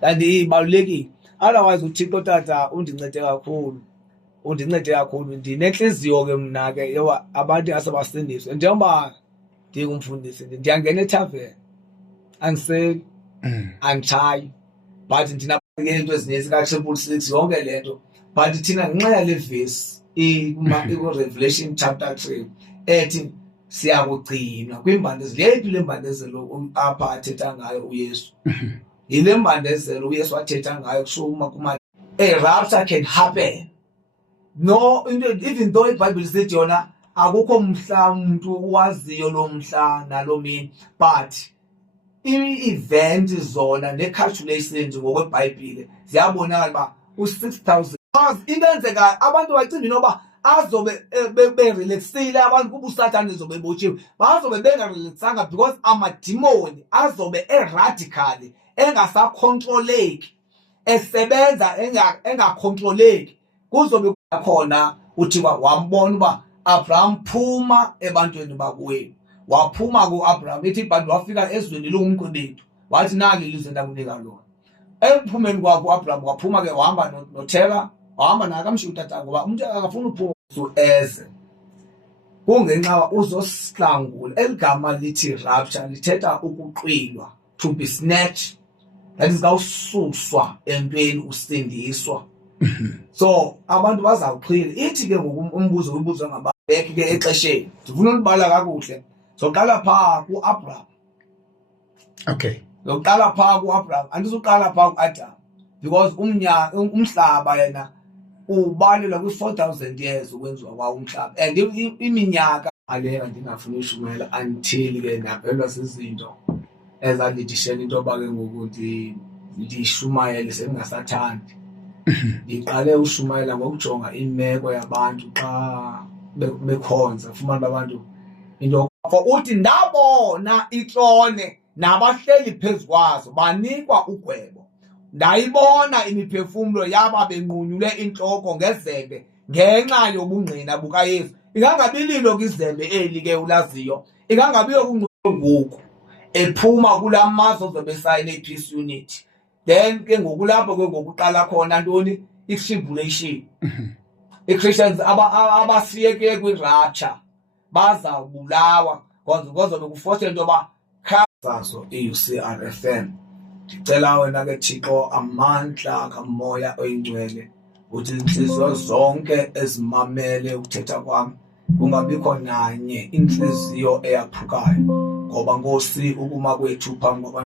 kanti ibalulekile. Otherwise uThixo tata undincede kakhulu ndinenhliziyo ke mna ke yoba abantu asebasindiswe njengoba ndingumfundisi ndiyangena ethaveni angiseli anditshayi but ndinabakele ezinye zika-triple 6 yonke le nto but thina ngenxa yale vesi iku-Revelation chapter 3 ethi siyakugcinwa kwimbandezelo. Yeyiphi le mbandezelo apha athetha ngayo uYesu? Yile mbandezelo uYesu athetha ngayo kusho a rapture can happen. No, even though iBhayibheli sithi yona akukho mhla umuntu owaziyo lo mhla nalo mini, but i-event zona ne-calculations ngokweBhayibheli ziyabonakala uba u-6,000 into enzeka abantu bacinga inoba azobe berelaxile abantu kuba uSathane ezobe ebotshiwe. Bazobe bengarelaxanga because amadimoni azobe eradical engasacontroleki esebenza engacontroleki. Kuzobe khona uthi wambona uba Abraham phuma ebantwini bakuwenu, waphuma ku-Abraham ithi bantu wafika ezweni lungumqibethu wathi nali ilizwe ndakunika lona. Ekuphumeni kwakho u-Abraham waphuma ke wahamba noThera, wahamba naye kamshiya utata ngoba umuntu akafuna uphuma eze kungenxa uzosihlangula. Eligama lithi rapture lithetha ukuqwilwa, to be snatched, that is kawususwa entweni usindiswa. So abantu bazawuqhila ithi ke ngoku umbuzo ubuzwa ngababekhe ke exesheni ndifuna ulibala kakuhle. Soqala phaa ku-Abraham. Okay, Soqala phaa ku-Abraham, andizuqala phaa ku-Adam because umhlaba yena ubalelwa kwi-4,000 years ukwenziwa kwawo umhlaba and iminyaka aleka ndingafuni ushumela until ke ndaphelwa zizinto ezandidishela into yoba ke ngoku ndishumayele sendingasathandi. Ndiqale ushumayela ngokujonga imeko yabantu xa bekhonza fumana abantu into for uthi ndabona itrone nabahleli phezu kwazo banikwa ugwebo. Ndayibona imiphefumlo yaba benqunyule intloko ngezembe ngenxa yobungqina bukaYesu. Ingangabi lilo kwizembe eli ke ulaziyo, ingangabi yokunqunyulwa ngoku ephuma kula mazwe ozobe sayine i-peace unity. Then ke ngoku lapho ke ngokuqala khona ntoni i-tribulation. I-Christians abasiyeke kwi-rapture bazawubulawa ngozobe kuforce into yoba saso i-UCRFM. Ndicela wena ke Thixo amandla kamoya oyingcwele uthi inhliziyo zonke ezimamele ukuthetha kwami kungabikho nanye inhliziyo eyaphukayo ngoba Nkosi ukuma kwethu phambi kwabantu